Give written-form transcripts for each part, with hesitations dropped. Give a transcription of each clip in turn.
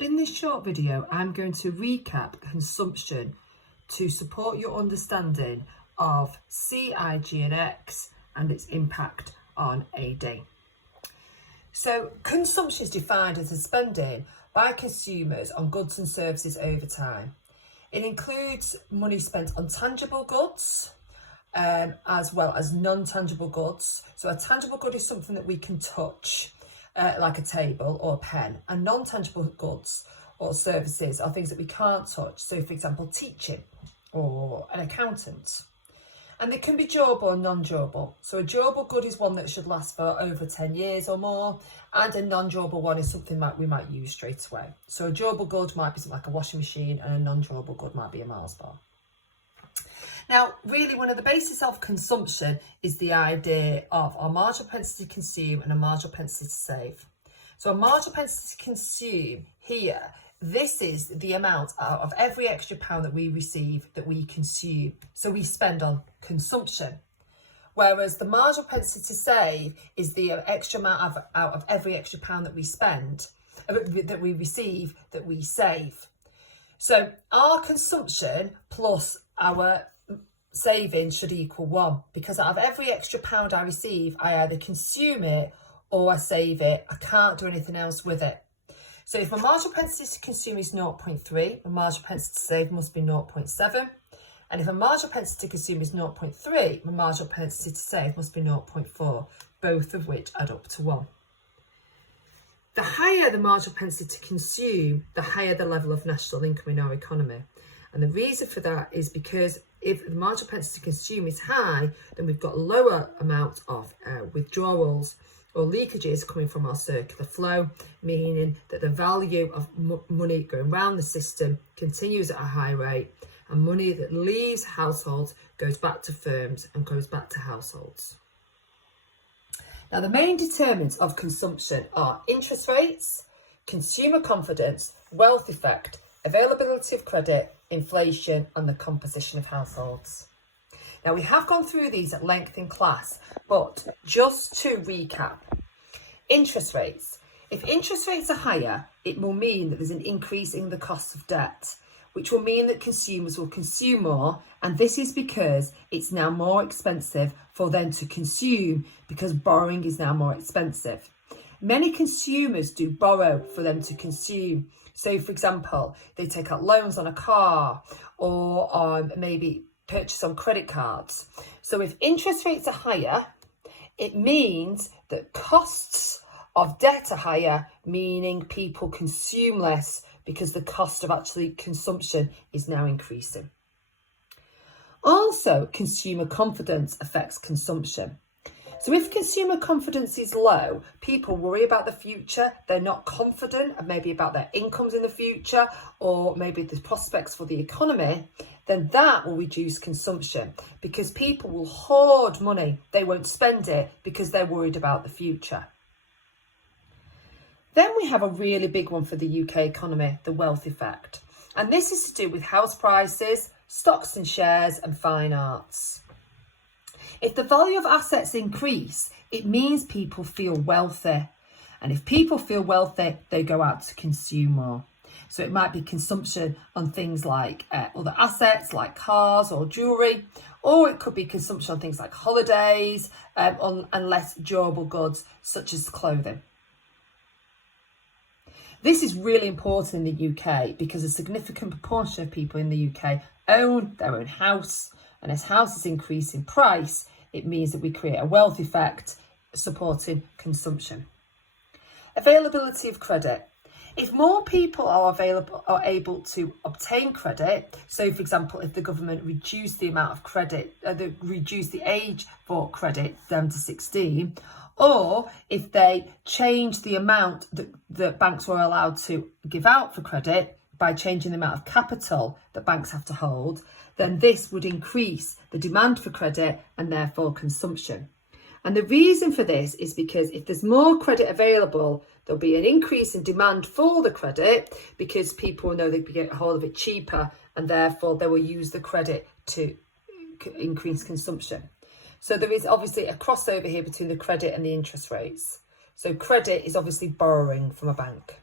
In this short video, I'm going to recap consumption to support your understanding of CIG&X and its impact on AD. So consumption is defined as the spending by consumers on goods and services over time. It includes money spent on tangible goods as well as non-tangible goods. So a tangible good is something that we can touch, like a table or a pen, and non-tangible goods or services are things that we can't touch. So for example, teaching or an accountant. And they can be durable or non-durable. So a durable good is one that should last for over 10 years or more, and a non-durable one is something that we might use straight away. So a durable good might be something like a washing machine, and a non-durable good might be a Mars bar. Now, really, one of the bases of consumption is the idea of our marginal propensity to consume and a marginal propensity to save. So a marginal propensity to consume here, this is the amount of every extra pound that we receive that we consume. So we spend on consumption. Whereas the marginal propensity to save is the extra amount out of every extra pound that we spend, that we receive, that we save. So our consumption plus our savings should equal 1, because out of every extra pound I receive, I either consume it or I save it. I can't do anything else with it. So if my marginal propensity to consume is 0.3, my marginal propensity to save must be 0.7. And if my marginal propensity to consume is 0.3, my marginal propensity to save must be 0.4, both of which add up to 1. The higher the marginal propensity to consume, the higher the level of national income in our economy. And the reason for that is because if the marginal propensity to consume is high, then we've got a lower amount of withdrawals or leakages coming from our circular flow, meaning that the value of money going around the system continues at a high rate, and money that leaves households goes back to firms and goes back to households. Now, the main determinants of consumption are interest rates, consumer confidence, wealth effect, availability of credit, inflation, and the composition of households. Now, we have gone through these at length in class, but just to recap, interest rates. If interest rates are higher, it will mean that there's an increase in the cost of debt, which will mean that consumers will consume more, and this is because it's now more expensive for them to consume because borrowing is now more expensive. Many consumers do borrow for them to consume. So, for example, they take out loans on a car or maybe purchase on credit cards. So if interest rates are higher, it means that costs of debt are higher, meaning people consume less because the cost of actually consumption is now increasing. Also, consumer confidence affects consumption. So if consumer confidence is low, people worry about the future. They're not confident maybe about their incomes in the future, or maybe the prospects for the economy, then that will reduce consumption because people will hoard money. They won't spend it because they're worried about the future. Then we have a really big one for the UK economy, the wealth effect. And this is to do with house prices, stocks and shares, and fine arts. If the value of assets increase, it means people feel wealthy. And if people feel wealthy, they go out to consume more. So it might be consumption on things like other assets like cars or jewellery, or it could be consumption on things like holidays and less durable goods such as clothing. This is really important in the UK because a significant proportion of people in the UK own their own house, and as houses increase in price, it means that we create a wealth effect supporting consumption. Availability of credit. If more people are able to obtain credit, so for example, if the government reduced the amount of credit, reduced the age for credit down to 16, or if they change the amount that banks were allowed to give out for credit by changing the amount of capital that banks have to hold, then this would increase the demand for credit and therefore consumption. And the reason for this is because if there's more credit available, there'll be an increase in demand for the credit because people know they can get a hold of it cheaper, and therefore they will use the credit to increase consumption. So there is obviously a crossover here between the credit and the interest rates. So credit is obviously borrowing from a bank.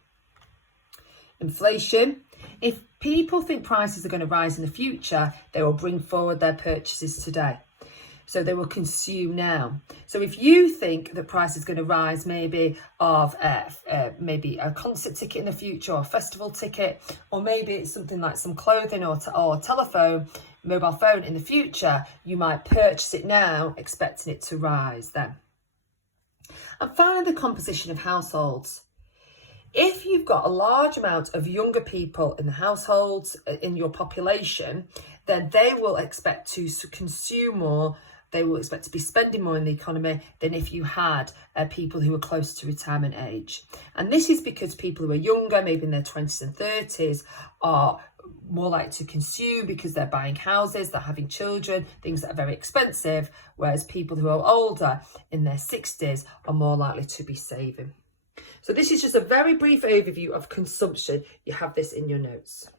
Inflation. If people think prices are going to rise in the future, they will bring forward their purchases today. So they will consume now. So if you think the price is going to rise, maybe of maybe a concert ticket in the future, or a festival ticket, or maybe it's something like some clothing or telephone, mobile phone in the future, you might purchase it now, expecting it to rise then. And finally, the composition of households. If you've got a large amount of younger people in the households, in your population, then they will expect to consume more. They will expect to be spending more in the economy than if you had people who are close to retirement age. And this is because people who are younger, maybe in their 20s and 30s, are more likely to consume because they're buying houses, they're having children, things that are very expensive, whereas people who are older, in their 60s, are more likely to be saving. So this is just a very brief overview of consumption. You have this in your notes.